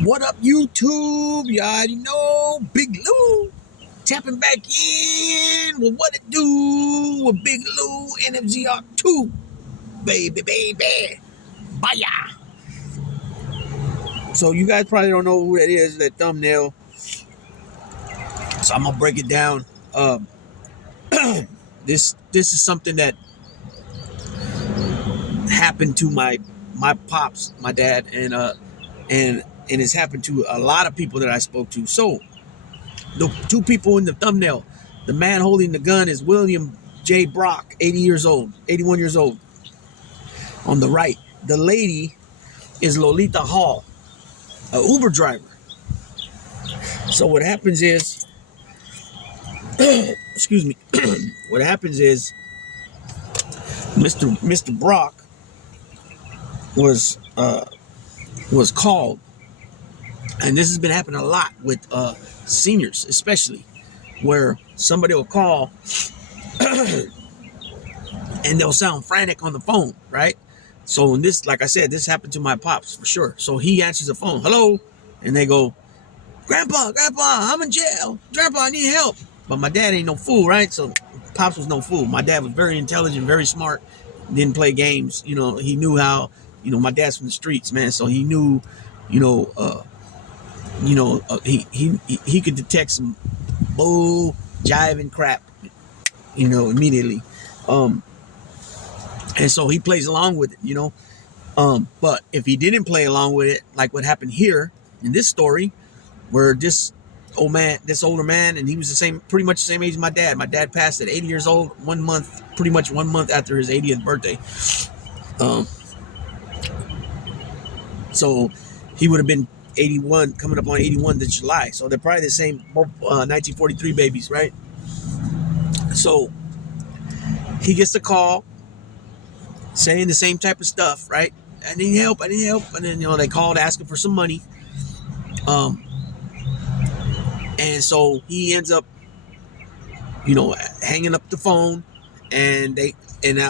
What up, YouTube? You already know Big Lou tapping back in with what it do with Big Lou NFGR2. Baby. Baya. So you guys probably don't know who that is, that thumbnail. So I'm gonna break it down. This is something that happened to my pops, my dad, and it's happened to a lot of people that I spoke to. So the two people in the thumbnail, the man holding the gun is William J. Brock, 81 years old. On the right, the lady is Lolita Hall, an Uber driver. So what happens is, excuse me, what happens is Mr. Brock was called, and this has been happening a lot with seniors, especially, where somebody will call and they'll sound frantic on the phone, right? So in this, like I said, this happened to my pops for sure. So he answers the phone, hello, and they go, Grandpa, I'm in jail. Grandpa, I need help. But my dad ain't no fool, right? So pops was no fool. My dad was very intelligent, very smart, didn't play games. You know, he knew how, my dad's from the streets, man. So he knew, he could detect some bull jiving crap, immediately. And so he plays along with it, but if he didn't play along with it, like what happened here in this story, where this older man, and he was pretty much the same age as my dad. My dad passed at 80 years old, pretty much 1 month after his 80th birthday. So he would have been 81, coming up on 81 this July. So they're probably the same, 1943 babies, right? So he gets the call saying the same type of stuff, right? I need help. And then, they called asking for some money. And so he ends up, hanging up the phone, and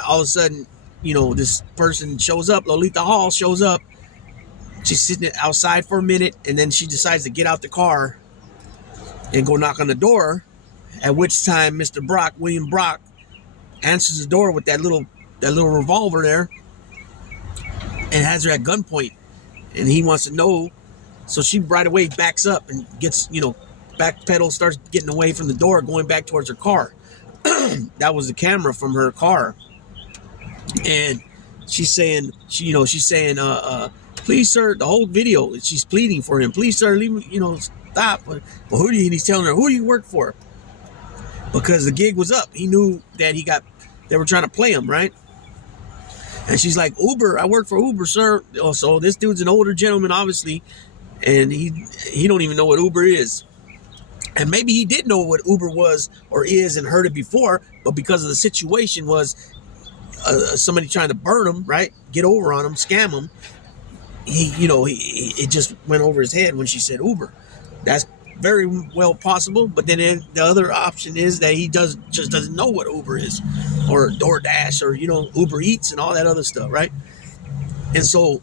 all of a sudden, this person shows up, Lolita Hall shows up. She's sitting outside for a minute, and then she decides to get out the car and go knock on the door, at which time Mr. Brock, William Brock, answers the door with that little revolver there and has her at gunpoint, and he wants to know. So she right away backs up and gets, backpedal, starts getting away from the door, going back towards her car. That was the camera from her car, and she's saying, please, sir, the whole video, she's pleading for him, please, sir, leave me, stop. But who do you? And he's telling her, who do you work for? Because the gig was up. He knew that they were trying to play him, right? And she's like, Uber, I work for Uber, sir. So this dude's an older gentleman, obviously, and he don't even know what Uber is. And maybe he did know what Uber was or is and heard it before, but because of the situation was somebody trying to burn him, right? Get over on him, scam him. It just went over his head when she said Uber. That's very well possible. But then the other option is that he just doesn't know what Uber is, or DoorDash, or Uber Eats and all that other stuff, right? And so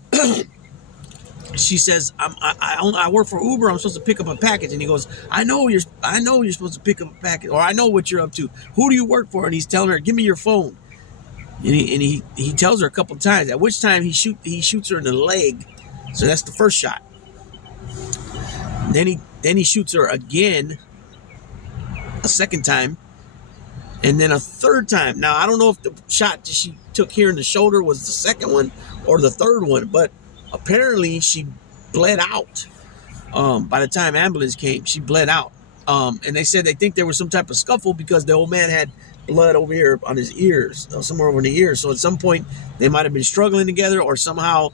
she says, I work for Uber. I'm supposed to pick up a package. And he goes, I know you're supposed to pick up a package, or I know what you're up to. Who do you work for? And he's telling her, give me your phone. And he tells her a couple of times, at which time he shoots her in the leg. So that's the first shot. Then he shoots her again a second time, and then a third time. Now, I don't know if the shot that she took here in the shoulder was the second one or the third one, but apparently she bled out. By the time ambulance came, she bled out. And they said they think there was some type of scuffle because the old man had blood over here on his ears, somewhere over in the ears. So at some point they might have been struggling together, or somehow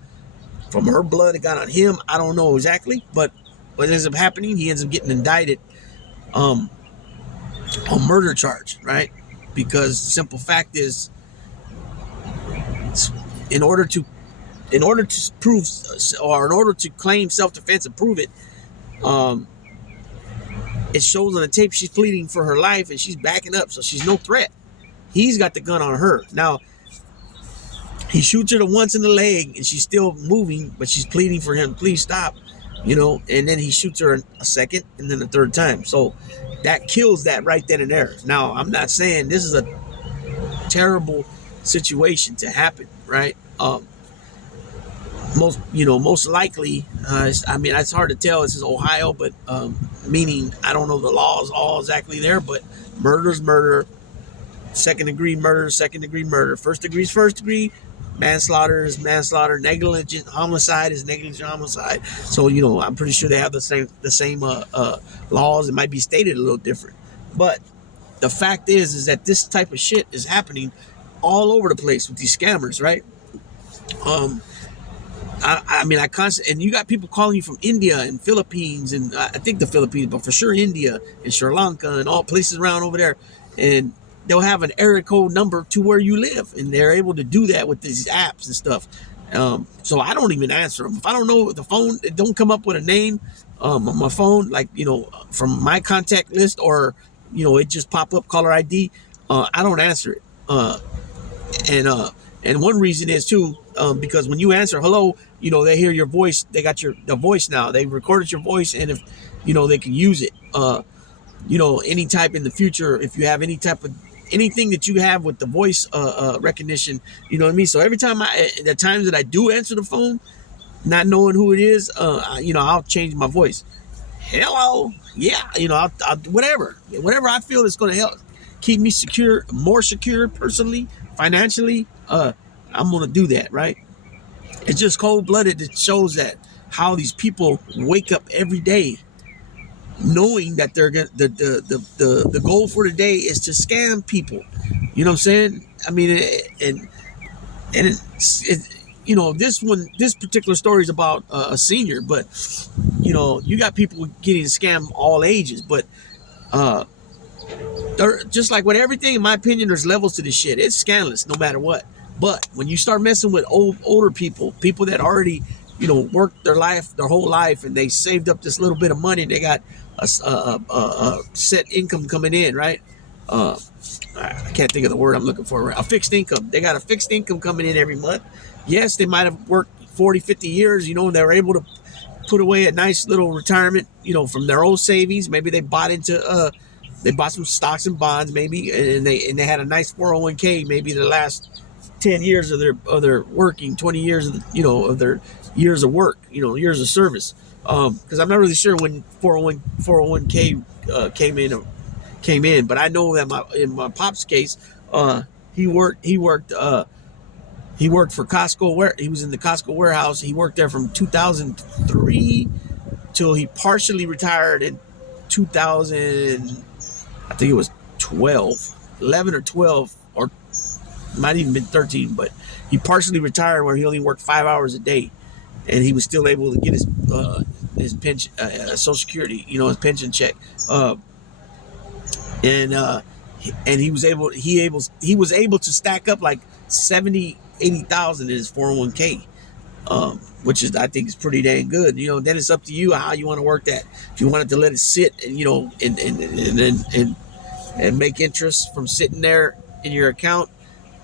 from her blood it got on him. I don't know exactly, but what ends up happening, he ends up getting indicted on murder charge, right? Because the simple fact is, in order to prove, or in order to claim self-defense and prove it, it shows on the tape she's pleading for her life and she's backing up, so she's no threat. He's got the gun on her. Now, he shoots her once in the leg and she's still moving, but she's pleading for him, please stop. you know, and then he shoots her a second and then a third time. So that kills that right then and there. Now, I'm not saying this is a terrible situation to happen, right? Most likely, I mean, it's hard to tell. This is Ohio, but meaning I don't know the laws all exactly there, but murder's murder, second degree murder, first degree is first degree, manslaughter is manslaughter, negligent homicide is negligent homicide. So I'm pretty sure they have the same laws. It might be stated a little different, but the fact is that this type of shit is happening all over the place with these scammers, right? I mean, and you got people calling you from India and Philippines, and I think the Philippines, but for sure India and Sri Lanka and all places around over there, and they'll have an area code number to where you live, and they're able to do that with these apps and stuff. So I don't even answer them if I don't know the phone. It don't come up with a name on my phone, like from my contact list, or it just pop up caller ID. I don't answer it. And one reason is too, because when you answer hello, they hear your voice. They got the voice now. They recorded your voice, and if they can use it. Any type in the future, if you have anything that you have with the voice recognition, you know what I mean. So every time the times that I do answer the phone, not knowing who it is, I'll change my voice. Hello, yeah, I'll whatever I feel is going to help keep me more secure personally, financially. I'm going to do that, right? It's just cold-blooded. It shows that how these people wake up every day knowing that they're gonna, the goal for the day is to scam people. You know what I'm saying? I mean, this particular story is about a senior, but you got people getting scammed all ages. But they're just like with everything, in my opinion, there's levels to this shit. It's scandalous no matter what. But when you start messing with older people that already worked their whole life, and they saved up this little bit of money, they got a set income coming in, right? I can't think of the word I'm looking for. A fixed income. They got a fixed income coming in every month. Yes, they might have worked 40, 50 years, and they were able to put away a nice little retirement, from their own savings. Maybe they bought some stocks and bonds, maybe, and they had a nice 401k, maybe the last 10 years of their working, 20 years of their years of work, years of service. Because I'm not really sure when 401k came in, but I know that in my pop's case, he worked for Costco, where he was in the Costco warehouse. He worked there from 2003 till he partially retired in 2000. I think it was 11 or 12, or might even been 13, but he partially retired where he only worked 5 hours a day, and he was still able to get his pension, Social Security, his pension check, and he was able to stack up like 70,000-80,000 in his 401k, which is, I think, is pretty dang good. Then it's up to you how you want to work that. If you wanted to let it sit and make interest from sitting there in your account,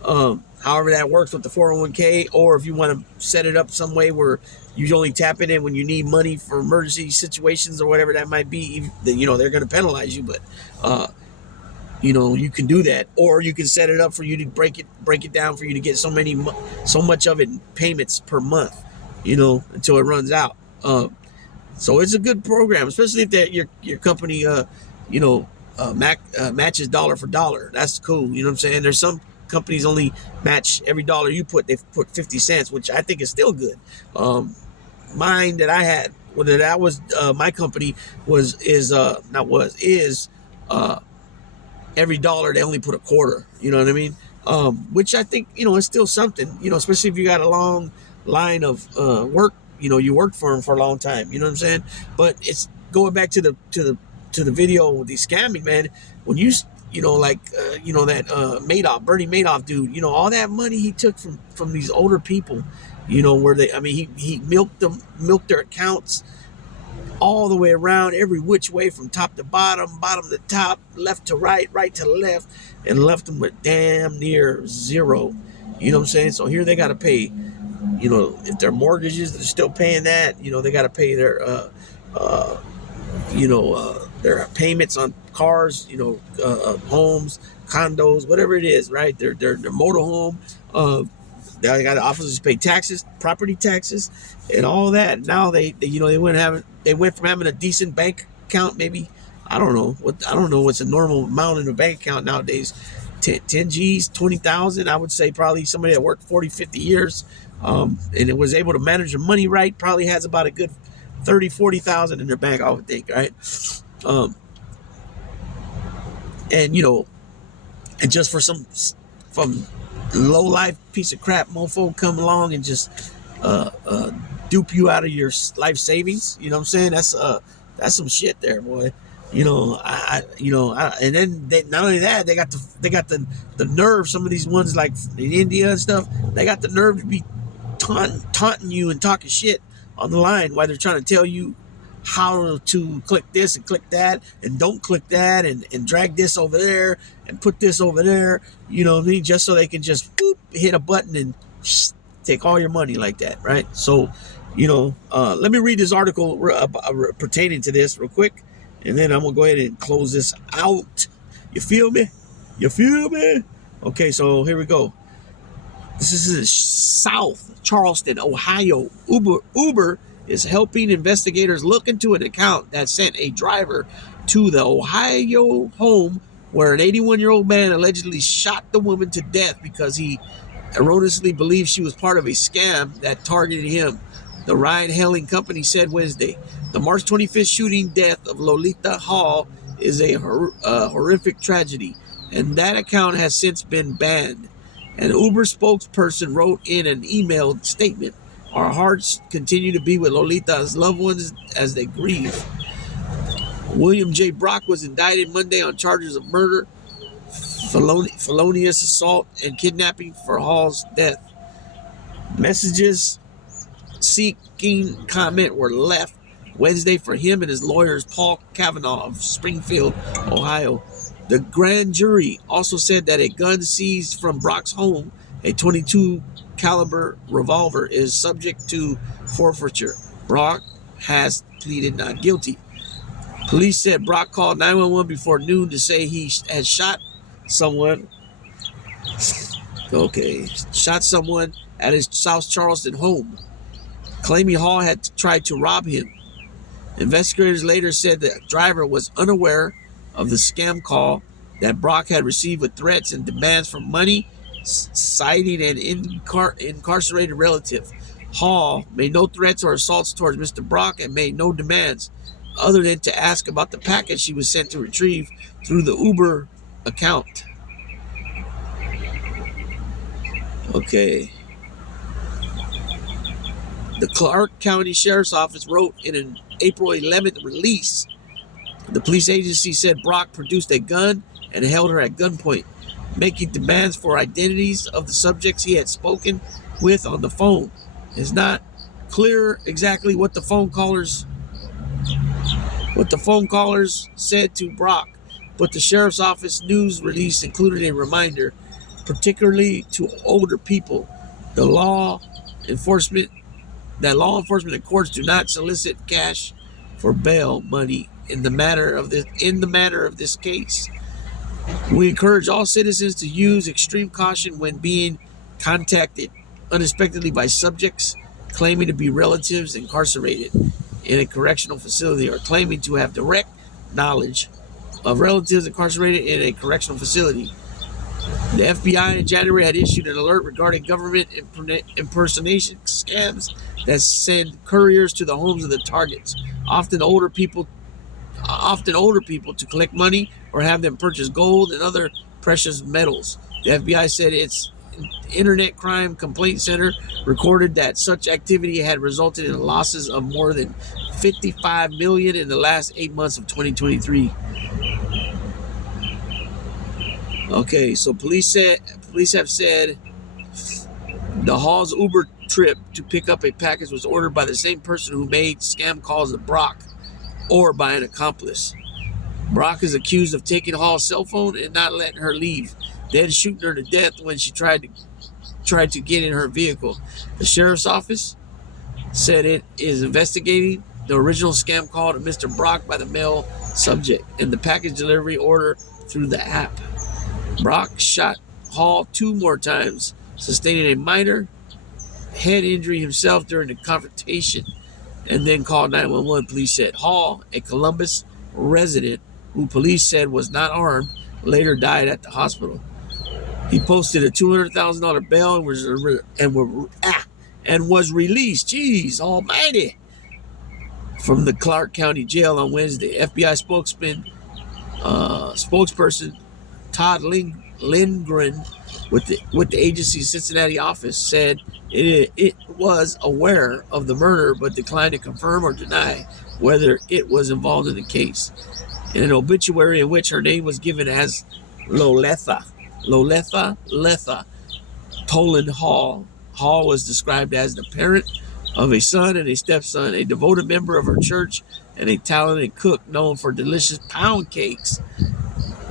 however that works with the 401k, or if you want to set it up some way where you only tap it in when you need money for emergency situations or whatever that might be, then they're going to penalize you, but you can do that, or you can set it up for you to break it down for you to get so much of it in payments per month, until it runs out. So it's a good program, especially if your company matches dollar for dollar. That's cool. You know what I'm saying? There's some companies only match every dollar you put. They put 50 cents, which I think is still good. Mine that I had, whether that was my company is every dollar they only put a quarter. You know what I mean? Which I think is still something. Especially if you got a long line of work. You worked for them for a long time. You know what I'm saying? But it's going back to the video with the scamming, man. When you that Bernie Madoff dude, all that money he took from these older people, where he milked their accounts all the way around, every which way, from top to bottom to top, left to right to left, and left them with damn near zero. You know what I'm saying? So here they got to pay if their mortgages, they're still paying that. They got to pay their payments on cars, homes, condos, whatever it is, right? Their motorhome. They got to officers pay taxes, property taxes, and all that. Now they went from having a decent bank account, maybe I don't know what's a normal amount in a bank account nowadays. 10 G's, 20,000. I would say probably somebody that worked 40, 50 years, and it was able to manage their money right, probably has about a good 30, 40,000 in their bank, I would think, right? And just for from low life piece of crap mofo come along and just dupe you out of your life savings, you know what I'm saying? That's some shit there, boy. And then not only that, they got the nerve. Some of these ones like in India and stuff, they got the nerve to be taunting you and talking shit on the line while they're trying to tell you how to click this and click that and don't click that and drag this over there and put this over there, you know what I mean? Just so they can just hit a button and take all your money like that, right? So, let me read this article pertaining to this real quick, and then I'm going to go ahead and close this out. You feel me? Okay, so here we go. This is in South Charleston, Ohio. Uber is helping investigators look into an account that sent a driver to the Ohio home where an 81-year-old man allegedly shot the woman to death because he erroneously believed she was part of a scam that targeted him, the ride-hailing company said Wednesday. The March 25th shooting death of Lolita Hall is a horrific tragedy, and that account has since been banned. An Uber spokesperson wrote in an email statement, "Our hearts continue to be with Lolita's loved ones as they grieve." William J. Brock was indicted Monday on charges of murder, felonious assault, and kidnapping for Hall's death. Messages seeking comment were left Wednesday for him and his lawyers, Paul Kavanaugh of Springfield, Ohio. The grand jury also said that a gun seized from Brock's home, a .22 caliber revolver, is subject to forfeiture. Brock has pleaded not guilty. Police said Brock called 911 before noon to say he had shot someone at his South Charleston home, claiming Hall had tried to rob him. Investigators later said the driver was unaware of the scam call that Brock had received with threats and demands for money, citing an incarcerated relative. Hall made no threats or assaults towards Mr. Brock and made no demands other than to ask about the package she was sent to retrieve through the Uber account. Okay. The Clark County Sheriff's Office wrote in an April 11th release. The police agency said Brock produced a gun and held her at gunpoint, making demands for identities of the subjects he had spoken with on the phone. It's not clear exactly what the phone callers said to Brock, but the sheriff's office news release included a reminder, particularly to older people, that law enforcement and courts do not solicit cash for bail money in the matter of this case. We encourage all citizens to use extreme caution when being contacted unexpectedly by subjects claiming to be relatives incarcerated in a correctional facility or claiming to have direct knowledge of relatives incarcerated in a correctional facility. The FBI in January had issued an alert regarding government impersonation scams that send couriers to the homes of the targets, often older people to collect money or have them purchase gold and other precious metals. The FBI said its Internet Crime Complaint Center recorded that such activity had resulted in losses of more than $55 million in the last 8 months of 2023. Okay, so police have said the Hall's Uber trip to pick up a package was ordered by the same person who made scam calls to Brock, or by an accomplice. Brock is accused of taking Hall's cell phone and not letting her leave, then shooting her to death when she tried to tried to get in her vehicle. The sheriff's office said it is investigating the original scam call to Mr. Brock by the mail subject and the package delivery order through the app. Brock shot Hall 2 more times, sustaining a minor head injury himself during the confrontation, and then called 911, police said. Hall, a Columbus resident who police said was not armed, later died at the hospital. He posted a $200,000 bail and was released. Jeez almighty. From the Clark County Jail on Wednesday. FBI spokesperson Todd Lindgren with the agency's Cincinnati office said it was aware of the murder but declined to confirm or deny whether it was involved in the case. In an obituary in which her name was given as Loletha Toland Hall. Hall was described as the parent of a son and a stepson, a devoted member of her church, and a talented cook known for delicious pound cakes.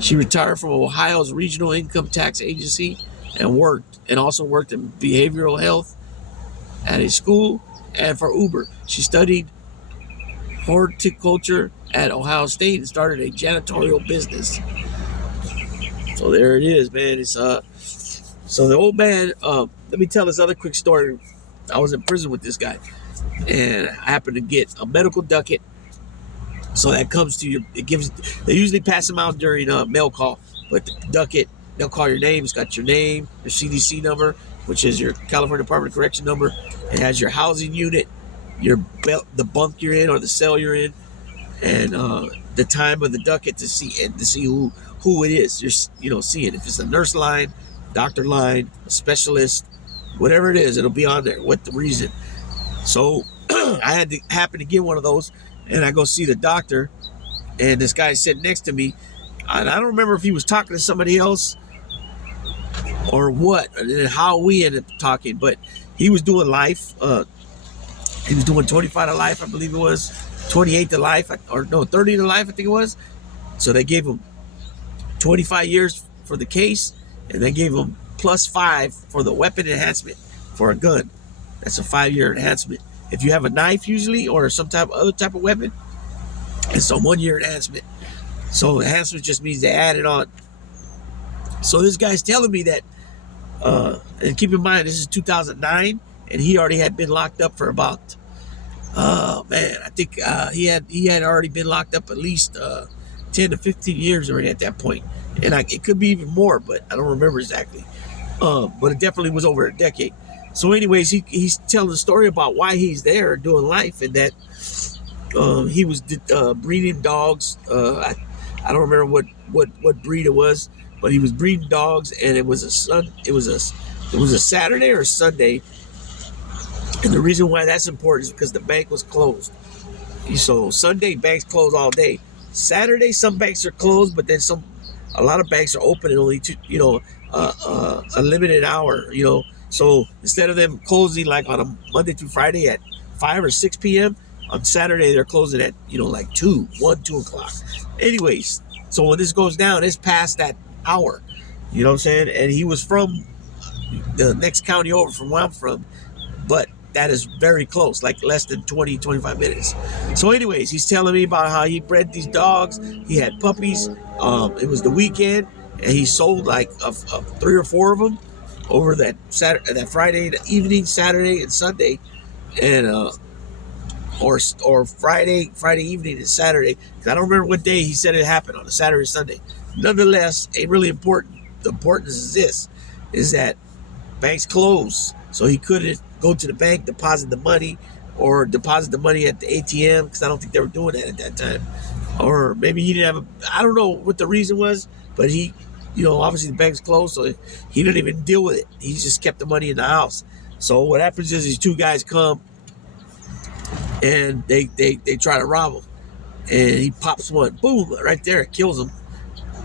She retired from Ohio's Regional Income Tax Agency and also worked in behavioral health at a school and for Uber. She studied horticulture at Ohio State and started a janitorial business. So there it is, man. It's so the old man. Let me tell this other quick story. I was in prison with this guy, and I happened to get a medical ducket. So that comes to your. They usually pass them out during a mail call, but the ducket, they'll call your name. It's got your name, your CDC number, which is your California Department of Correction number. It has your housing unit, the bunk you're in or the cell you're in, and the time of the ducket to see who it is. You're seeing if it's a nurse line, doctor line, a specialist, whatever it is, it'll be on there. What the reason? So I happen to get one of those, and I go see the doctor, and this guy sitting next to me, and I don't remember if he was talking to somebody else or what, and how we ended up talking, but he was doing life. He was doing 25 to life, I believe it was, 28 to life, 30 to life, I think it was. So they gave him 25 years for the case, and they gave him +5 for the weapon enhancement for a gun. That's a 5-year enhancement. If you have a knife usually or some other type of weapon, it's a 1-year enhancement. So enhancement just means they add it on. So this guy's telling me that, and keep in mind, this is 2009, and he already had been locked up for about, I think he had already been locked up at least 10 to 15 years already at that point. And it could be even more, but I don't remember exactly. But it definitely was over a decade. So anyways, he's telling the story about why he's there doing life, and that he was breeding dogs. I don't remember what breed it was, but he was breeding dogs, and it was a Saturday or a Sunday. And the reason why that's important is because the bank was closed. So Sunday banks close all day. Saturday some banks are closed, but then a lot of banks are open and only a limited hour. So instead of them closing like on a Monday through Friday at 5 or 6 p.m. on Saturday, they're closing at like 2 o'clock. Anyways, so when this goes down, it's past that hour. You know what I'm saying? And he was from the next county over from where I'm from, but that is very close, like less than 20, 25 minutes. So anyways, he's telling me about how he bred these dogs. He had puppies. It was the weekend, and he sold like 3 or 4 of them over that Friday evening, Saturday and Sunday, and or Friday evening and Saturday. I don't remember what day he said it happened, on a Saturday or Sunday. Nonetheless, really important. The importance is this: is that banks closed, so he couldn't go to the bank, deposit the money, or deposit the money at the ATM, because I don't think they were doing that at that time. Or maybe he didn't have I don't know what the reason was, but he, obviously the bank's closed, so he didn't even deal with it. He just kept the money in the house. So what happens is these 2 guys come, and they try to rob him, and he pops one, boom, right there, kills him.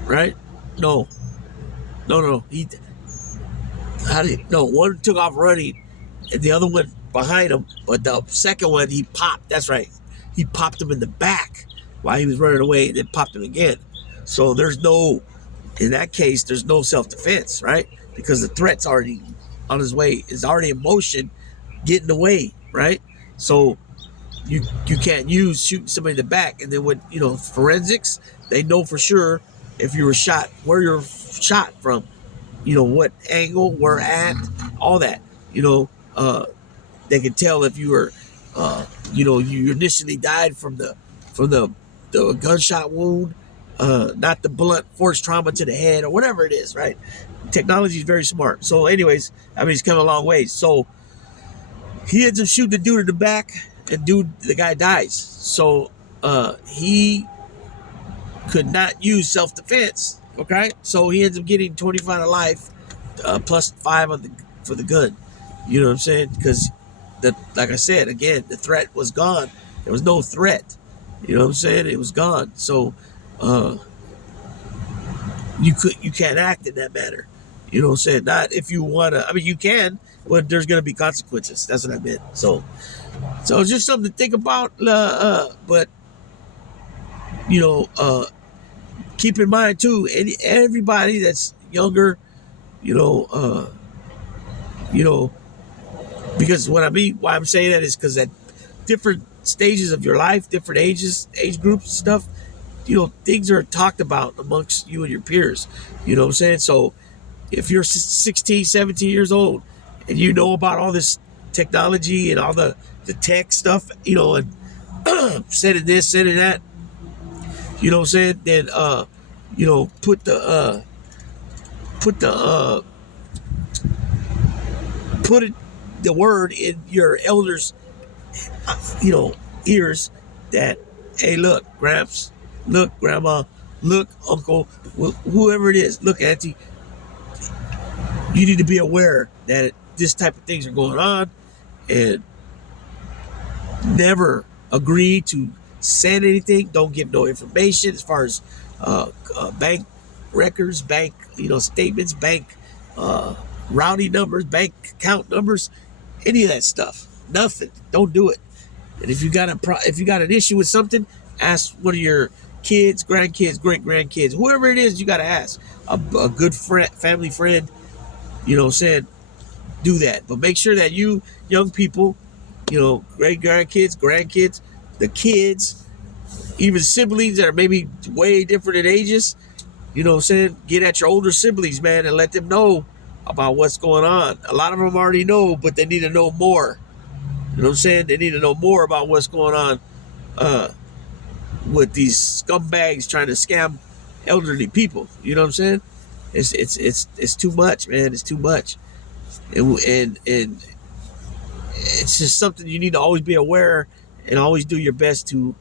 Right? No. One took off running, and the other one behind him, but the second one he popped. That's right, he popped him in the back while he was running away, and then popped him again. So in that case, there's no self-defense, right? Because the threat's already on his way, is already in motion, getting away, right? So you can't use shooting somebody in the back. And then with, forensics, they know for sure if you were shot, where you're shot from, what angle, where at, all that. They can tell if you were, you initially died from the gunshot wound, not the blunt force trauma to the head or whatever it is, right? Technology is very smart. So anyways, it's come a long way. So he ends up shooting the dude in the back, and the guy dies. So he could not use self-defense, okay? So he ends up getting 25 to life, plus 5 for the gun. You know what I'm saying? Because, like I said, again, the threat was gone. There was no threat. You know what I'm saying? It was gone. So you can't act in that manner. You know what I'm saying? Not if you want to. You can, but there's going to be consequences. That's what I meant. So it's just something to think about. But, keep in mind, too, everybody that's younger, because why I'm saying that is because at different stages of your life, different age groups, stuff, things are talked about amongst you and your peers. You know what I'm saying? So if you're 16, 17 years old and you know about all this technology and all the tech stuff, and sending this, sending that, you know what I'm saying? Then, put the word in your elders, ears that, hey, look, Gramps, look, Grandma, look, Uncle, whoever it is, look, Auntie, you need to be aware that this type of things are going on, and never agree to send anything. Don't give no information as far as bank records, bank statements, bank routing numbers, bank account numbers, any of that stuff. Nothing. Don't do it. And if you got an issue with something, ask one of your kids, grandkids, great grandkids, whoever it is. You got to ask a good friend, family friend. Saying do that, but make sure that you young people, great grandkids, the kids, even siblings that are maybe way different in ages, get at your older siblings, man, and let them know about what's going on. A lot of them already know, but they need to know more. You know what I'm saying? They need to know more about what's going on with these scumbags trying to scam elderly people. You know what I'm saying? It's too much, man. It's too much, and it's just something you need to always be aware and always do your best to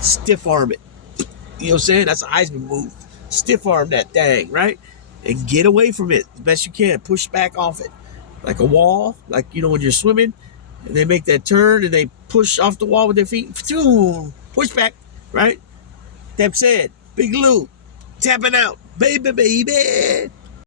stiff arm it. You know what I'm saying? That's a Heisman move. Stiff arm that thing, right? And get away from it as best you can. Push back off it like a wall, like when you're swimming and they make that turn and they push off the wall with their feet. Push back, right? That said, Big Lou tapping out, baby.